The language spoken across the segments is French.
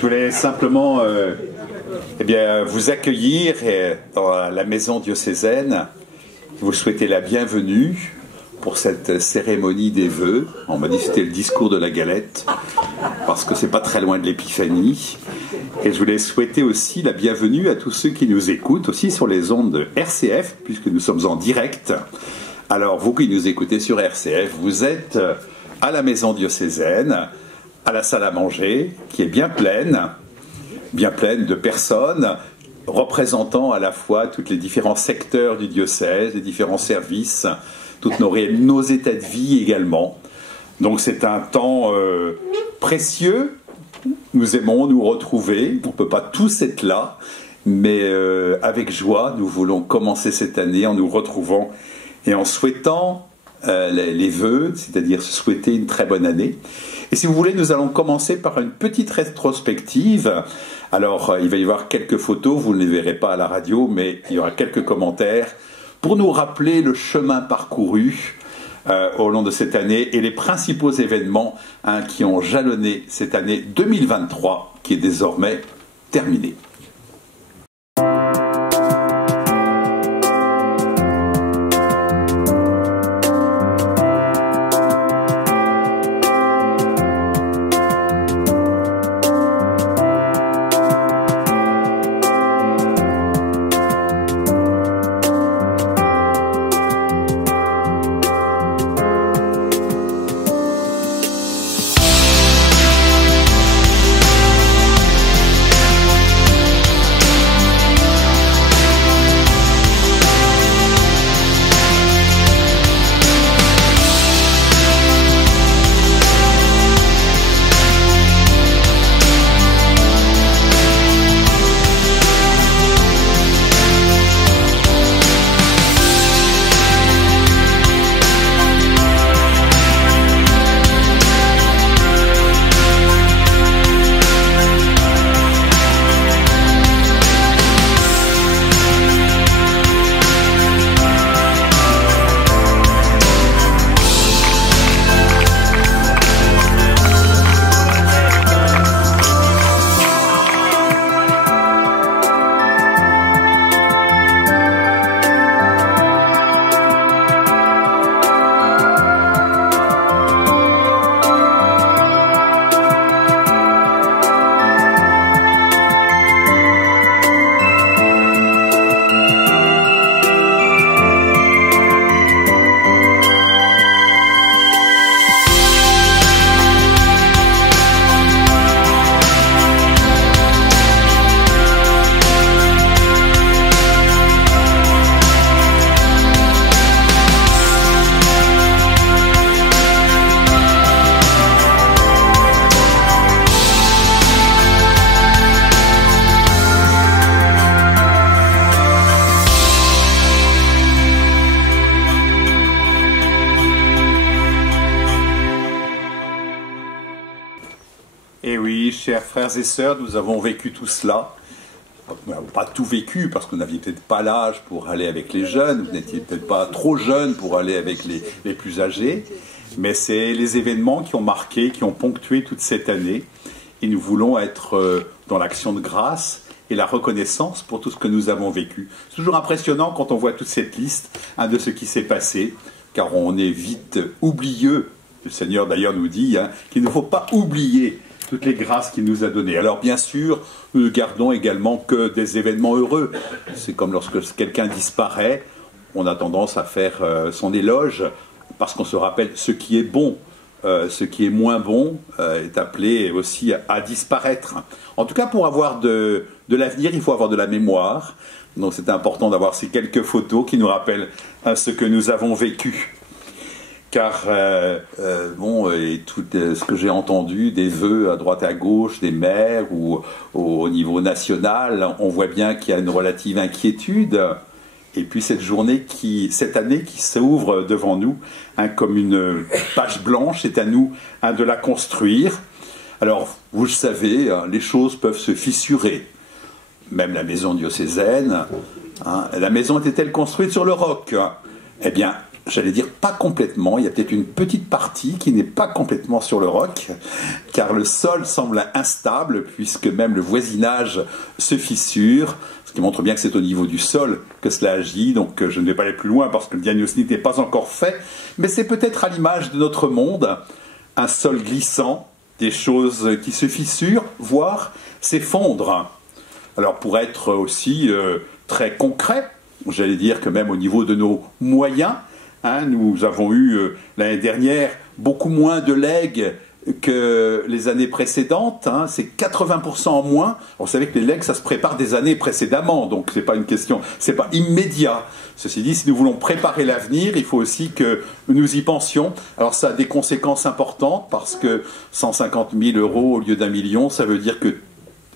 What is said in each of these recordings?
Je voulais simplement vous accueillir dans la maison diocésaine, vous souhaiter la bienvenue pour cette cérémonie des vœux. On m'a dit que c'était le discours de la galette, parce que c'est pas très loin de l'épiphanie. Et je voulais souhaiter aussi la bienvenue à tous ceux qui nous écoutent, aussi sur les ondes de RCF, puisque nous sommes en direct. Alors, vous qui nous écoutez sur RCF, vous êtes à la maison diocésaine, à la salle à manger, qui est bien pleine de personnes représentant à la fois tous les différents secteurs du diocèse, les différents services, tous nos états de vie également. Donc c'est un temps précieux. Nous aimons nous retrouver. On ne peut pas tous être là, mais avec joie, nous voulons commencer cette année en nous retrouvant et en souhaitant les vœux, c'est-à-dire se souhaiter une très bonne année. Et si vous voulez, nous allons commencer par une petite rétrospective. Alors, il va y avoir quelques photos, vous ne les verrez pas à la radio, mais il y aura quelques commentaires pour nous rappeler le chemin parcouru au long de cette année et les principaux événements qui ont jalonné cette année 2023, qui est désormais terminée. Chers frères et sœurs, nous avons vécu tout cela. Nous n'avons pas tout vécu parce que vous n'aviez peut-être pas l'âge pour aller avec les jeunes, vous n'étiez peut-être pas trop jeune pour aller avec les plus âgés, mais c'est les événements qui ont marqué, qui ont ponctué toute cette année. Et nous voulons être dans l'action de grâce et la reconnaissance pour tout ce que nous avons vécu. C'est toujours impressionnant quand on voit toute cette liste de ce qui s'est passé, car on est vite oublieux. Le Seigneur d'ailleurs nous dit qu'il ne faut pas oublier toutes les grâces qu'il nous a données. Alors bien sûr, nous ne gardons également que des événements heureux. C'est comme lorsque quelqu'un disparaît, on a tendance à faire son éloge, parce qu'on se rappelle ce qui est bon. Ce qui est moins bon est appelé aussi à disparaître. En tout cas, pour avoir de l'avenir, il faut avoir de la mémoire. Donc c'est important d'avoir ces quelques photos qui nous rappellent ce que nous avons vécu. Car, et tout ce que j'ai entendu, des vœux à droite à gauche, des maires ou au niveau national, on voit bien qu'il y a une relative inquiétude. Et puis cette année qui s'ouvre devant nous comme une page blanche, c'est à nous de la construire. Alors, vous le savez, les choses peuvent se fissurer. Même la maison diocésaine, la maison était-elle construite sur le roc? Eh bien, j'allais dire pas complètement, il y a peut-être une petite partie qui n'est pas complètement sur le roc, car le sol semble instable, puisque même le voisinage se fissure, ce qui montre bien que c'est au niveau du sol que cela agit, donc je ne vais pas aller plus loin parce que le diagnostic n'est pas encore fait, mais c'est peut-être à l'image de notre monde, un sol glissant, des choses qui se fissurent, voire s'effondrent. Alors pour être aussi très concret, j'allais dire que même au niveau de nos moyens, nous avons eu l'année dernière beaucoup moins de legs que les années précédentes, c'est 80% en moins. Vous savez que les legs, ça se prépare des années précédemment, donc c'est pas une question, c'est pas immédiat. Ceci dit, si nous voulons préparer l'avenir, il faut aussi que nous y pensions. Alors ça a des conséquences importantes, parce que 150 000 € au lieu d'1 million, ça veut dire que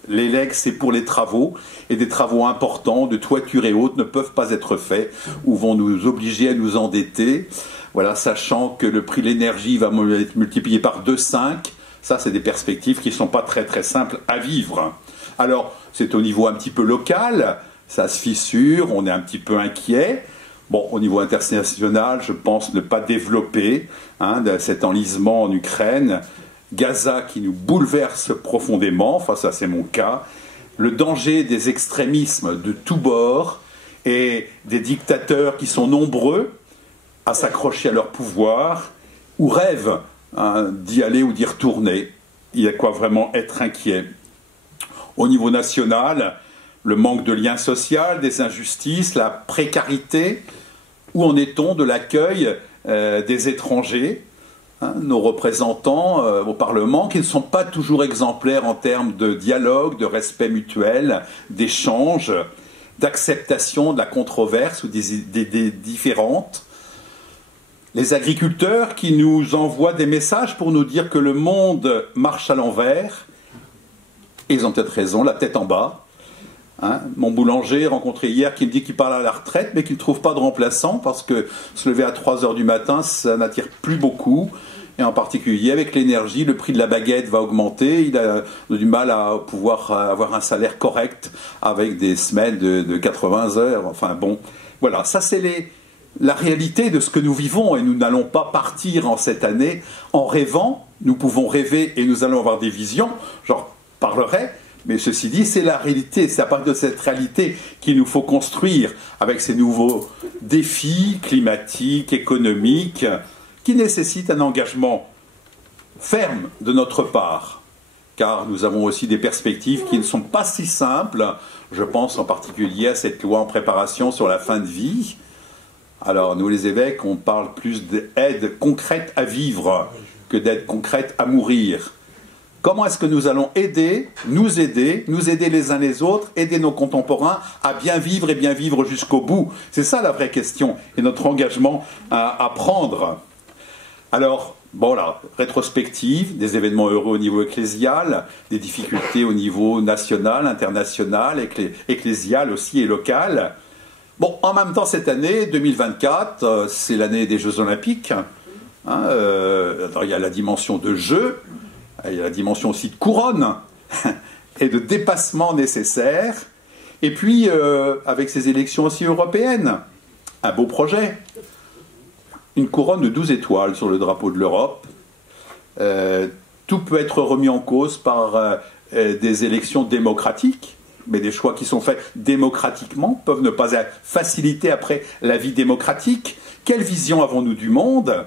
les legs, c'est pour les travaux, et des travaux importants, de toiture et autres, ne peuvent pas être faits, ou vont nous obliger à nous endetter. Voilà, sachant que le prix de l'énergie va être multiplié par 2,5, ça c'est des perspectives qui ne sont pas très très simples à vivre. Alors, c'est au niveau un petit peu local, ça se fissure, on est un petit peu inquiet. Bon, au niveau international, je pense ne pas développer cet enlisement en Ukraine. Gaza qui nous bouleverse profondément, enfin ça c'est mon cas. Le danger des extrémismes de tous bords et des dictateurs qui sont nombreux à s'accrocher à leur pouvoir, ou rêvent d'y aller ou d'y retourner. Il y a quoi vraiment être inquiet. Au niveau national, le manque de lien social, des injustices, la précarité. Où en est-on de l'accueil des étrangers, nos représentants au Parlement, qui ne sont pas toujours exemplaires en termes de dialogue, de respect mutuel, d'échange, d'acceptation de la controverse ou des idées différentes. Les agriculteurs qui nous envoient des messages pour nous dire que le monde marche à l'envers. Ils ont peut-être raison, la tête en bas. Mon boulanger rencontré hier qui me dit qu'il parle à la retraite mais qu'il ne trouve pas de remplaçant parce que se lever à 3 h du matin, ça n'attire plus beaucoup. Et en particulier avec l'énergie, le prix de la baguette va augmenter. Il a du mal à pouvoir avoir un salaire correct avec des semaines de 80 heures. Enfin bon, voilà, ça c'est la réalité de ce que nous vivons, et nous n'allons pas partir en cette année en rêvant. Nous pouvons rêver et nous allons avoir des visions, j'en parlerai, mais ceci dit, c'est la réalité, c'est à partir de cette réalité qu'il nous faut construire avec ces nouveaux défis climatiques, économiques, qui nécessitent un engagement ferme de notre part, car nous avons aussi des perspectives qui ne sont pas si simples. Je pense en particulier à cette loi en préparation sur la fin de vie. Alors, nous les évêques, on parle plus d'aide concrète à vivre que d'aide concrète à mourir. Comment est-ce que nous allons nous aider les uns les autres, aider nos contemporains à bien vivre et bien vivre jusqu'au bout? C'est ça la vraie question, et notre engagement à prendre. Alors, bon là, rétrospective, des événements heureux au niveau ecclésial, des difficultés au niveau national, international, ecclésial aussi et local. Bon, en même temps, cette année, 2024, c'est l'année des Jeux Olympiques. Alors, il y a la dimension de jeu, il y a la dimension aussi de couronne et de dépassement nécessaire. Et puis, avec ces élections aussi européennes, un beau projet. Une couronne de 12 étoiles sur le drapeau de l'Europe. Tout peut être remis en cause par des élections démocratiques. Mais des choix qui sont faits démocratiquement peuvent ne pas faciliter après la vie démocratique. Quelle vision avons-nous du monde?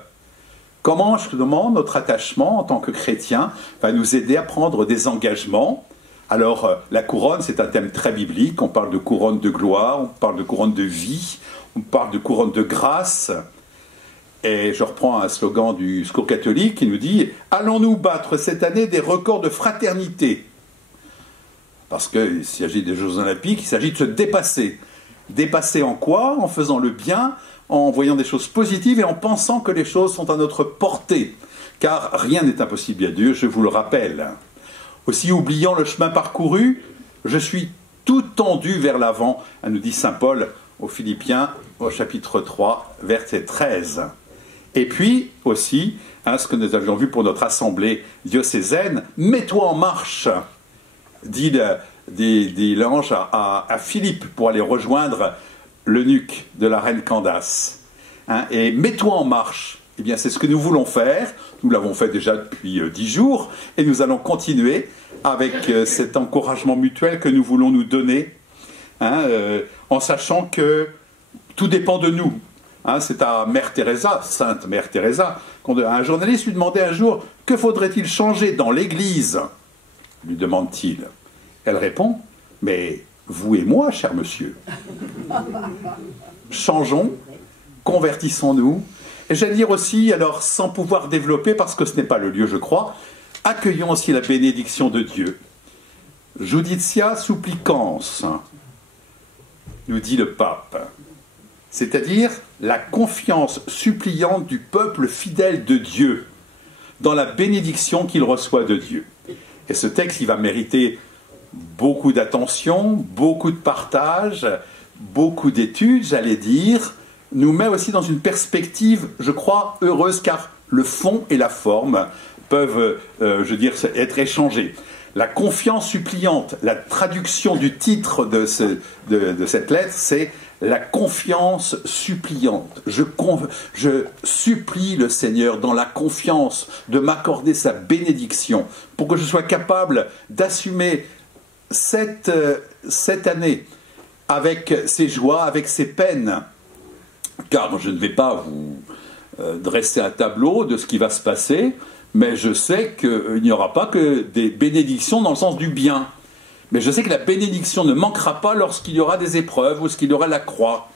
Comment, je demande, notre attachement en tant que chrétien va nous aider à prendre des engagements? Alors, la couronne, c'est un thème très biblique. On parle de couronne de gloire, on parle de couronne de vie, on parle de couronne de grâce. Et je reprends un slogan du Secours catholique qui nous dit « Allons-nous battre cette année des records de fraternité ?» Parce qu'il s'agit des Jeux Olympiques, il s'agit de se dépasser. Dépasser en quoi? En faisant le bien, en voyant des choses positives et en pensant que les choses sont à notre portée. Car rien n'est impossible à Dieu, je vous le rappelle. Aussi, oubliant le chemin parcouru, je suis tout tendu vers l'avant, nous dit saint Paul aux Philippiens, au chapitre 3, verset 13. Et puis aussi, ce que nous avions vu pour notre assemblée diocésaine, mets-toi en marche, dit l'ange à Philippe pour aller rejoindre l'eunuque de la reine Candace. hein, et mets-toi en marche. Eh bien, c'est ce que nous voulons faire. Nous l'avons fait déjà depuis 10 jours, et nous allons continuer avec cet encouragement mutuel que nous voulons nous donner, hein, en sachant que tout dépend de nous. Hein, c'est à Mère Teresa, Sainte Mère Teresa, un journaliste lui demandait un jour « Que faudrait-il changer dans l'Église ?» lui demande-t-il. Elle répond « Mais vous et moi, cher monsieur, changeons, convertissons-nous. » Et j'allais dire aussi, alors sans pouvoir développer, parce que ce n'est pas le lieu, je crois, accueillons aussi la bénédiction de Dieu. « Juditia supplicans », nous dit le pape. C'est-à-dire la confiance suppliante du peuple fidèle de Dieu dans la bénédiction qu'il reçoit de Dieu. Et ce texte, il va mériter beaucoup d'attention, beaucoup de partage, beaucoup d'études, j'allais dire, nous met aussi dans une perspective, je crois, heureuse, car le fond et la forme peuvent, être échangés. La confiance suppliante, la traduction du titre de cette lettre, c'est la confiance suppliante. Je supplie le Seigneur dans la confiance de m'accorder sa bénédiction pour que je sois capable d'assumer cette année avec ses joies, avec ses peines. Car je ne vais pas vous dresser un tableau de ce qui va se passer, mais je sais qu'il n'y aura pas que des bénédictions dans le sens du bien. Mais je sais que la bénédiction ne manquera pas lorsqu'il y aura des épreuves, ou lorsqu'il y aura la croix.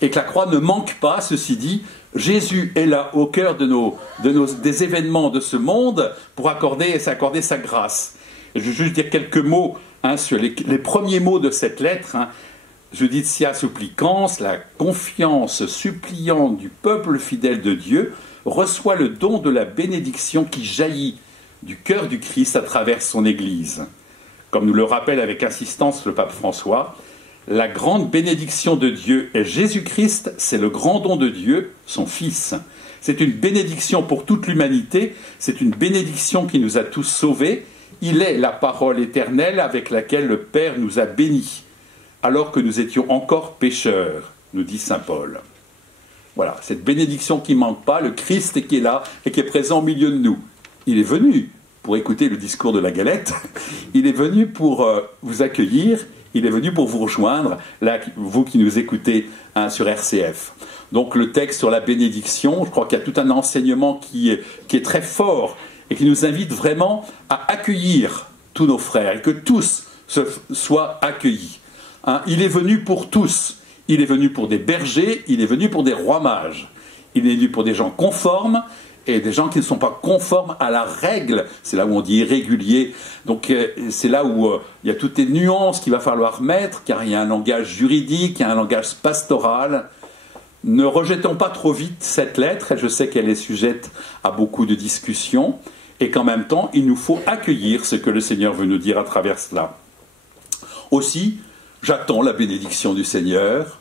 Et que la croix ne manque pas, ceci dit, Jésus est là au cœur des événements de ce monde pour s'accorder sa grâce. Et je vais juste dire quelques mots sur les premiers mots de cette lettre. Juditia supplicans, la confiance suppliante du peuple fidèle de Dieu, reçoit le don de la bénédiction qui jaillit du cœur du Christ à travers son Église. Comme nous le rappelle avec insistance le pape François, la grande bénédiction de Dieu est Jésus-Christ, c'est le grand don de Dieu, son Fils. C'est une bénédiction pour toute l'humanité, c'est une bénédiction qui nous a tous sauvés. Il est la parole éternelle avec laquelle le Père nous a bénis, alors que nous étions encore pécheurs, nous dit saint Paul. Voilà, cette bénédiction qui ne manque pas, le Christ qui est là et qui est présent au milieu de nous. Il est venu pour écouter le discours de la galette, il est venu pour vous accueillir, il est venu pour vous rejoindre, là, vous qui nous écoutez sur RCF. Donc le texte sur la bénédiction, je crois qu'il y a tout un enseignement qui est très fort et qui nous invite vraiment à accueillir tous nos frères et que tous soient accueillis. Il est venu pour tous. Il est venu pour des bergers, il est venu pour des rois mages. Il est venu pour des gens conformes et des gens qui ne sont pas conformes à la règle. C'est là où on dit irrégulier. Donc c'est là où il y a toutes les nuances qu'il va falloir mettre, car il y a un langage juridique, il y a un langage pastoral. Ne rejetons pas trop vite cette lettre, je sais qu'elle est sujette à beaucoup de discussions, et qu'en même temps, il nous faut accueillir ce que le Seigneur veut nous dire à travers cela. Aussi, j'attends la bénédiction du Seigneur.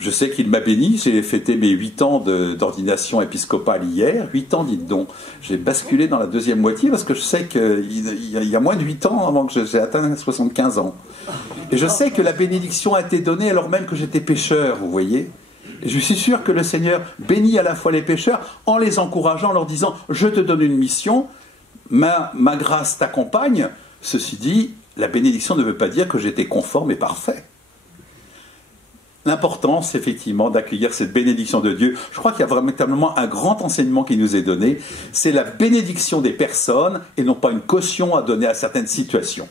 Je sais qu'il m'a béni, j'ai fêté mes 8 ans d'ordination épiscopale hier. 8 ans, dites donc. J'ai basculé dans la deuxième moitié parce que je sais qu'il y a moins de 8 ans avant que j'ai atteint 75 ans. Et je sais que la bénédiction a été donnée alors même que j'étais pécheur, vous voyez. Et je suis sûr que le Seigneur bénit à la fois les pécheurs en les encourageant, en leur disant « Je te donne une mission, ma grâce t'accompagne ». Ceci dit, la bénédiction ne veut pas dire que j'étais conforme et parfait. L'importance, effectivement, d'accueillir cette bénédiction de Dieu. Je crois qu'il y a véritablement un grand enseignement qui nous est donné. C'est la bénédiction des personnes et non pas une caution à donner à certaines situations.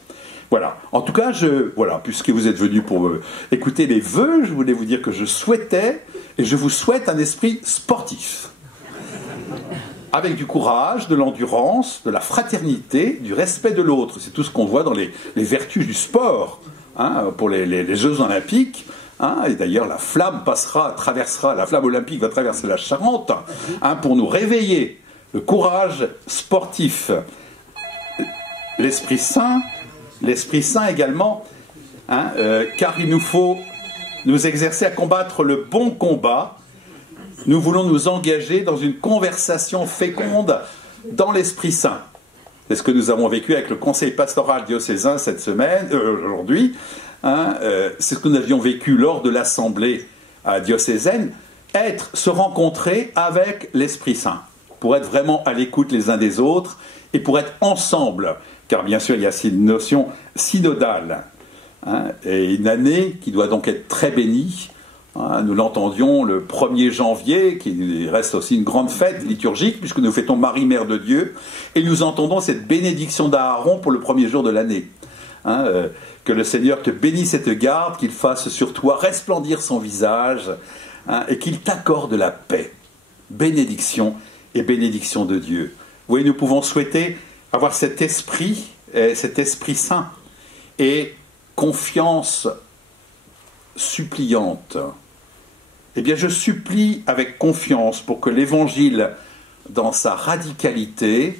Voilà. En tout cas, puisque vous êtes venus pour écouter les vœux, je voulais vous dire que je souhaitais, et je vous souhaite un esprit sportif. Avec du courage, de l'endurance, de la fraternité, du respect de l'autre. C'est tout ce qu'on voit dans les vertus du sport, pour les Jeux Olympiques. Et d'ailleurs, la flamme la flamme olympique va traverser la Charente pour nous réveiller. Le courage sportif. L'Esprit Saint également, car il nous faut nous exercer à combattre le bon combat. Nous voulons nous engager dans une conversation féconde dans l'Esprit Saint. C'est ce que nous avons vécu avec le conseil pastoral diocésain aujourd'hui. C'est ce que nous avions vécu lors de l'assemblée diocésaine. se rencontrer avec l'Esprit Saint, pour être vraiment à l'écoute les uns des autres et pour être ensemble, car bien sûr il y a cette notion synodale, hein, et une année qui doit donc être très bénie. Hein, nous l'entendions le 1er janvier, qui reste aussi une grande fête liturgique, puisque nous fêtons Marie, Mère de Dieu, et nous entendons cette bénédiction d'Aaron pour le premier jour de l'année. Hein, que le Seigneur te bénisse et te garde, qu'il fasse sur toi resplendir son visage, hein, et qu'il t'accorde la paix. Bénédiction et bénédiction de Dieu. Oui, nous pouvons souhaiter avoir cet esprit saint, et confiance suppliante. Eh bien, je supplie avec confiance pour que l'Évangile, dans sa radicalité,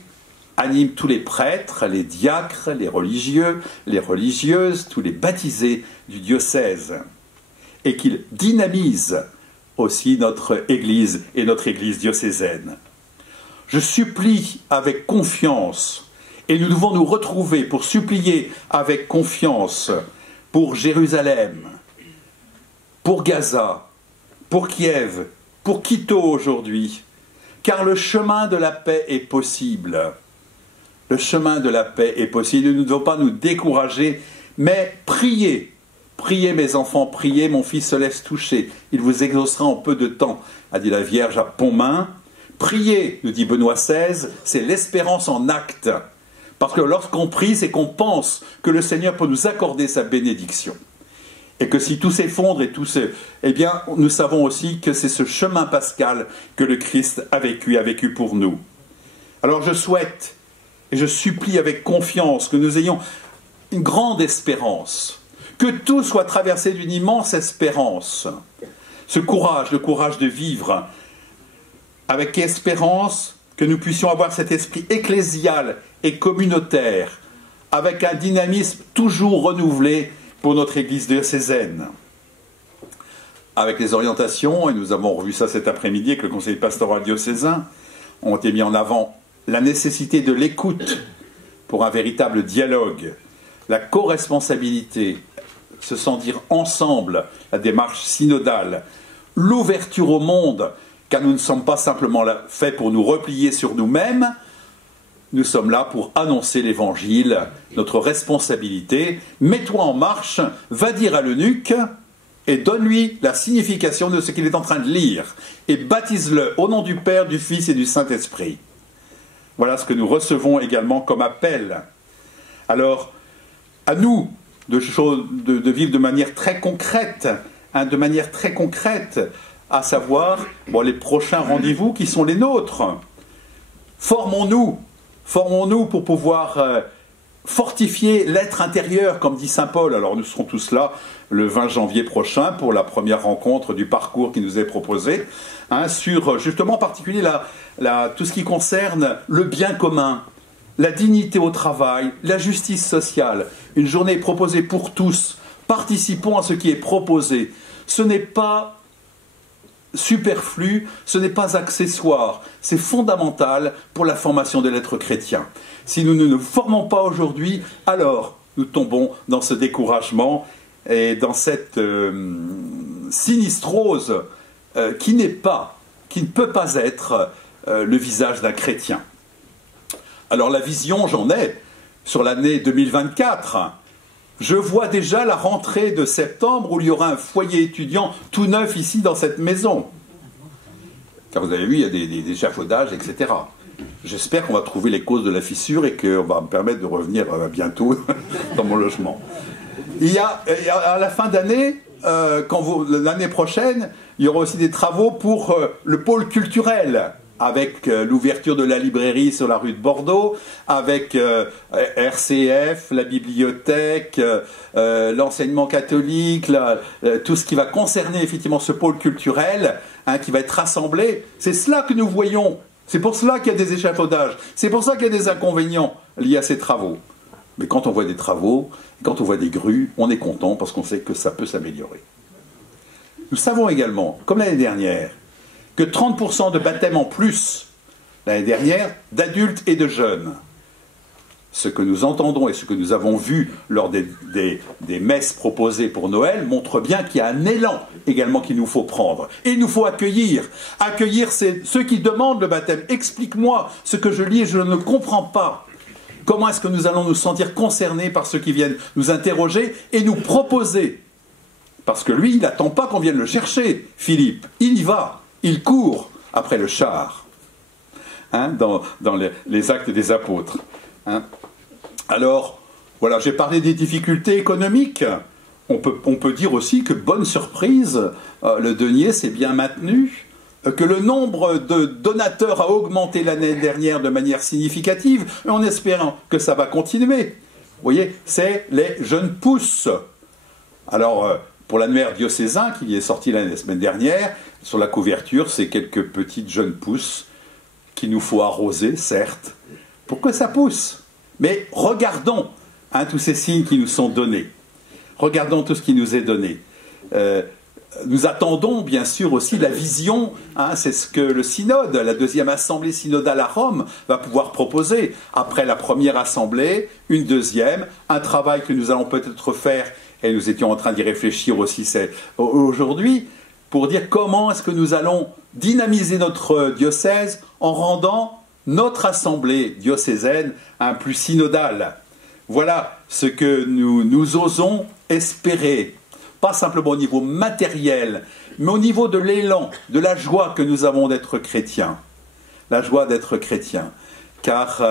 anime tous les prêtres, les diacres, les religieux, les religieuses, tous les baptisés du diocèse, et qu'il dynamise aussi notre Église et notre Église diocésaine. Je supplie avec confiance, et nous devons nous retrouver pour supplier avec confiance pour Jérusalem, pour Gaza, pour Kiev, pour Quito aujourd'hui, car le chemin de la paix est possible. Le chemin de la paix est possible. Nous ne devons pas nous décourager, mais priez. Priez mes enfants, priez, mon fils se laisse toucher. Il vous exaucera en peu de temps, a dit la Vierge à Pontmain. Priez, nous dit Benoît XVI, c'est l'espérance en acte. Parce que lorsqu'on prie, c'est qu'on pense que le Seigneur peut nous accorder sa bénédiction. Et que si tout s'effondre et tout se... Eh bien, nous savons aussi que c'est ce chemin pascal que le Christ a vécu pour nous. Alors je souhaite, et je supplie avec confiance, que nous ayons une grande espérance, que tout soit traversé d'une immense espérance. Ce courage, le courage de vivre, avec espérance que nous puissions avoir cet esprit ecclésial et communautaire, avec un dynamisme toujours renouvelé pour notre Église diocésaine. Avec les orientations, et nous avons revu ça cet après-midi avec le Conseil pastoral diocésain, ont été mis en avant la nécessité de l'écoute pour un véritable dialogue, la co-responsabilité, se sentir ensemble, la démarche synodale, l'ouverture au monde, car nous ne sommes pas simplement là faits pour nous replier sur nous-mêmes, nous sommes là pour annoncer l'Évangile, notre responsabilité. Mets-toi en marche, va dire à l'eunuque et donne-lui la signification de ce qu'il est en train de lire et baptise-le au nom du Père, du Fils et du Saint-Esprit. Voilà ce que nous recevons également comme appel. Alors, à nous de vivre de manière très concrète, hein, à savoir les prochains rendez-vous qui sont les nôtres. Formons-nous pour pouvoir fortifier l'être intérieur, comme dit saint Paul. Alors nous serons tous là le 20 janvier prochain pour la première rencontre du parcours qui nous est proposé, hein, sur justement en particulier tout ce qui concerne le bien commun, la dignité au travail, la justice sociale. Une journée proposée pour tous. Participons à ce qui est proposé. Ce n'est pas superflu, ce n'est pas accessoire, c'est fondamental pour la formation de l'être chrétien. Si nous ne nous formons pas aujourd'hui, alors nous tombons dans ce découragement et dans cette sinistrose qui ne peut pas être le visage d'un chrétien. Alors la vision, j'en ai, sur l'année 2024. Je vois déjà la rentrée de septembre où il y aura un foyer étudiant tout neuf ici dans cette maison. Car vous avez vu, il y a des échafaudages, etc. J'espère qu'on va trouver les causes de la fissure et qu'on va me permettre de revenir bientôt dans mon logement. Il y a, à la fin d'année, l'année prochaine, il y aura aussi des travaux pour le pôle culturel, avec l'ouverture de la librairie sur la rue de Bordeaux, avec RCF, la bibliothèque, l'enseignement catholique, tout ce qui va concerner effectivement ce pôle culturel, hein, qui va être rassemblé. C'est cela que nous voyons. C'est pour cela qu'il y a des échafaudages. C'est pour ça qu'il y a des inconvénients liés à ces travaux. Mais quand on voit des travaux, quand on voit des grues, on est content parce qu'on sait que ça peut s'améliorer. Nous savons également, comme l'année dernière, que 30% de baptêmes en plus, l'année dernière, d'adultes et de jeunes. ce que nous entendons et ce que nous avons vu lors des messes proposées pour Noël montre bien qu'il y a un élan également qu'il nous faut prendre. Et il nous faut accueillir. Accueillir, c'est ceux qui demandent le baptême. Explique-moi ce que je lis et je ne comprends pas. Comment est-ce que nous allons nous sentir concernés par ceux qui viennent nous interroger et nous proposer? Parce que lui, il n'attend pas qu'on vienne le chercher, Philippe. Il y va, il court après le char. Hein, dans les actes des apôtres. Hein. Alors, voilà, j'ai parlé des difficultés économiques. On peut dire aussi que, bonne surprise, le denier s'est bien maintenu, que le nombre de donateurs a augmenté l'année dernière de manière significative, en espérant que ça va continuer. Vous voyez, c'est les jeunes pousses. Alors, pour l'annuaire diocésain qui est sorti la semaine dernière, sur la couverture, c'est quelques petites jeunes pousses qu'il nous faut arroser, certes, pour que ça pousse. Mais regardons tous ces signes qui nous sont donnés. Regardons tout ce qui nous est donné. Nous attendons bien sûr aussi la vision, c'est ce que le synode, la deuxième assemblée synodale à Rome, va pouvoir proposer. Après la première assemblée, une deuxième, un travail que nous allons peut-être faire, et nous étions en train d'y réfléchir aussi aujourd'hui, pour dire comment est-ce que nous allons dynamiser notre diocèse en rendant notre assemblée diocésaine plus synodale. Voilà ce que nous osons espérer, pas simplement au niveau matériel, mais au niveau de l'élan, de la joie que nous avons d'être chrétiens. La joie d'être chrétiens. Car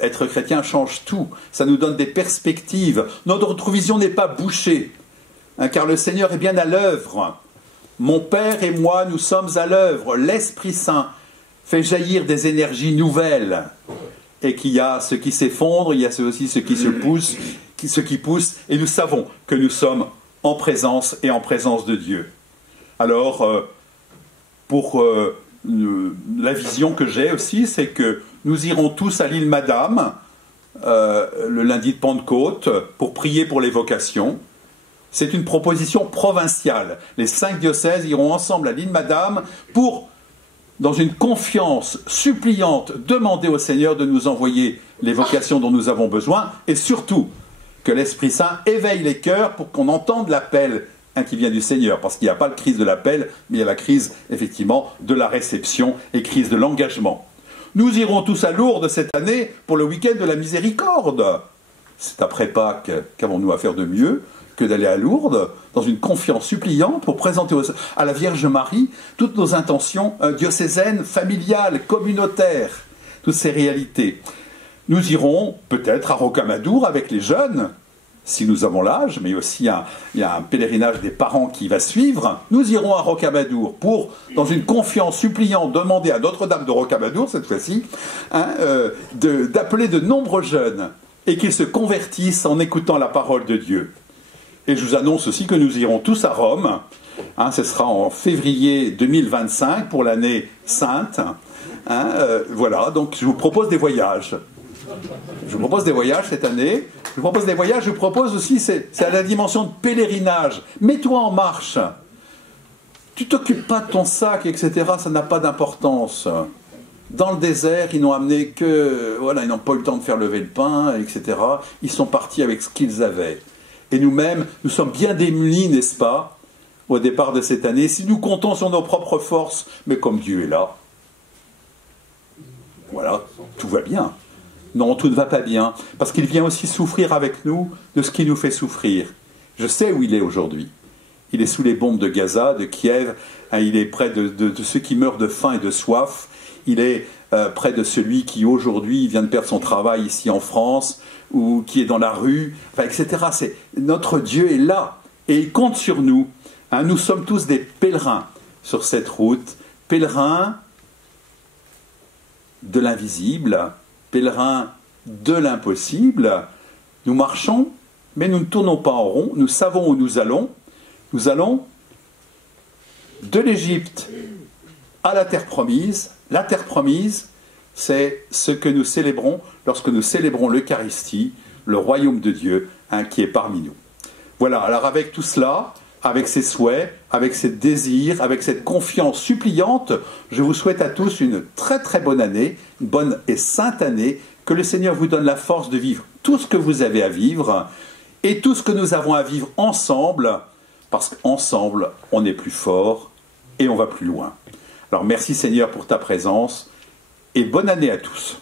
être chrétien change tout, ça nous donne des perspectives. Notre vision n'est pas bouchée, car le Seigneur est bien à l'œuvre. Mon Père et moi, nous sommes à l'œuvre. L'Esprit Saint fait jaillir des énergies nouvelles. Et qu'il y a ce qui s'effondre, il y a aussi ce qui se pousse, ce qui pousse, et nous savons que nous sommes en présence et en présence de Dieu. Alors, pour la vision que j'ai aussi, c'est que nous irons tous à l'île Madame, le lundi de Pentecôte, pour prier pour les vocations. C'est une proposition provinciale. Les 5 diocèses iront ensemble à l'île Madame pour, dans une confiance suppliante, demander au Seigneur de nous envoyer les vocations dont nous avons besoin, et surtout que l'Esprit Saint éveille les cœurs pour qu'on entende l'appel qui vient du Seigneur, parce qu'il n'y a pas la crise de l'appel, mais il y a la crise, effectivement, de la réception et crise de l'engagement. Nous irons tous à Lourdes cette année pour le week-end de la miséricorde. C'est après Pâques, qu'avons-nous à faire de mieux que d'aller à Lourdes, dans une confiance suppliante, pour présenter à la Vierge Marie toutes nos intentions diocésaines, familiales, communautaires, toutes ces réalités. Nous irons peut-être à Rocamadour avec les jeunes, si nous avons l'âge, mais aussi il y a un pèlerinage des parents qui va suivre. Nous irons à Rocamadour pour, dans une confiance suppliante, demander à Notre-Dame de Rocamadour, cette fois-ci, d'appeler de nombreux jeunes et qu'ils se convertissent en écoutant la parole de Dieu. Et je vous annonce aussi que nous irons tous à Rome. Ce sera en février 2025 pour l'année sainte. Voilà, donc je vous propose des voyages. Je vous propose des voyages cette année. Je vous propose des voyages, je vous propose aussi, c'est à la dimension de pèlerinage. Mets-toi en marche. Tu t'occupes pas de ton sac, etc. Ça n'a pas d'importance. Dans le désert, ils n'ont amené que... Voilà, ils n'ont pas eu le temps de faire lever le pain, etc. Ils sont partis avec ce qu'ils avaient. Et nous-mêmes, nous sommes bien démunis, n'est-ce pas, au départ de cette année, si nous comptons sur nos propres forces, mais comme Dieu est là, voilà, tout va bien. Non, tout ne va pas bien, parce qu'il vient aussi souffrir avec nous de ce qui nous fait souffrir. Je sais où il est aujourd'hui. Il est sous les bombes de Gaza, de Kiev, il est près de ceux qui meurent de faim et de soif, il est près de celui qui aujourd'hui vient de perdre son travail ici en France, ou qui est dans la rue, etc. Notre Dieu est là, et il compte sur nous. Nous sommes tous des pèlerins sur cette route, pèlerins de l'invisible, pèlerins de l'impossible. Nous marchons, mais nous ne tournons pas en rond, nous savons où nous allons. Nous allons de l'Égypte à la terre promise. La terre promise, c'est ce que nous célébrons lorsque nous célébrons l'Eucharistie, le royaume de Dieu qui est parmi nous. Voilà, alors avec tout cela, avec ces souhaits, avec ces désirs, avec cette confiance suppliante, je vous souhaite à tous une très très bonne année, une bonne et sainte année, Que le Seigneur vous donne la force de vivre tout ce que vous avez à vivre et tout ce que nous avons à vivre ensemble, parce qu'ensemble, on est plus fort et on va plus loin. Alors merci Seigneur pour ta présence et bonne année à tous.